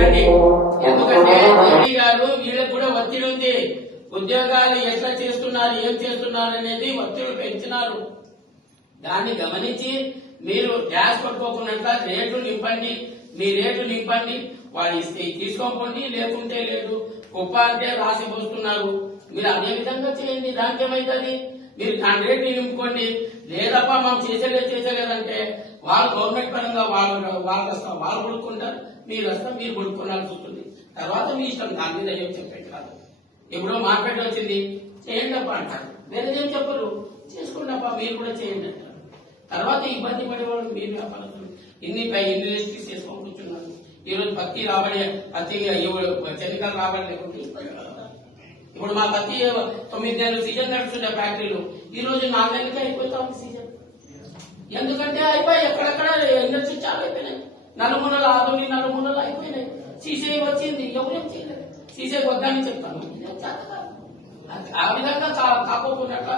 వినండి. ఎందుకంటే మోడీ గారు వీళ్ళకు కూడా ఒత్తిడి ఉంది. ఉద్యోగాలు ఎట్లా చేస్తున్నారు, ఏం చేస్తున్నారు అనేది ఒత్తిడి పెంచినారు. దాన్ని గమనించి మీరు గ్యాస్ పట్టుకోకుండా రేట్లు నింపండి, మీ రేటు నింపండి. వాళ్ళు ఇస్తే తీసుకోకండి, లేకుంటే లేదు. కుప్ప అంటే రాసి పోస్తున్నారు. మీరు అదే విధంగా చేయండి. దానికి ఏమైతుంది? మీరు దాని రేటు నింపుకోండి. లేదప్ప మనం చేసేలేదంటే వాళ్ళు గవర్నమెంట్ పరంగా వాళ్ళు కొడుకుంటారు, మీరు వస్తా మీరు కొడుకోవాల్సి వస్తుంది. తర్వాత మీ ఇష్టం. దాని మీద ఏం చెప్పేది కాదు. ఇప్పుడు మార్కెట్ వచ్చింది చేయండి అప్ప అంటారు, వేరేదేం చెప్పరు. చేసుకోండి అప్ప, మీరు కూడా చేయండి అంటారు. తర్వాత ఇబ్బంది పడేవాళ్ళు మీరు వ్యాపారస్తులు ఇన్ని ఇండస్ట్రీస్ చేసుకొని కూర్చున్నారు. ఈ రోజు పత్తి చెనికలు రాబడి లేకుంటే ఇప్పుడు మా పత్తి 9 నెలలు సీజన్ నడుస్తుండే ఫ్యాక్టరీలు, ఈ రోజు 4 నెలలకే అయిపోతా ఉంది సీజన్. ఎందుకంటే అయిపోయి ఎక్కడెక్కడ ఇండస్ట్రీ చాలా అయిపోయినాయి. నలుమూలలు ఆధునిక నలుమూలలు అయిపోయినాయి. సీసీ వచ్చింది, ఎవరేం చేయలేదు. సీసీ వద్దని చెప్తాను. ఆ విధంగా కాకపోతున్నట్ల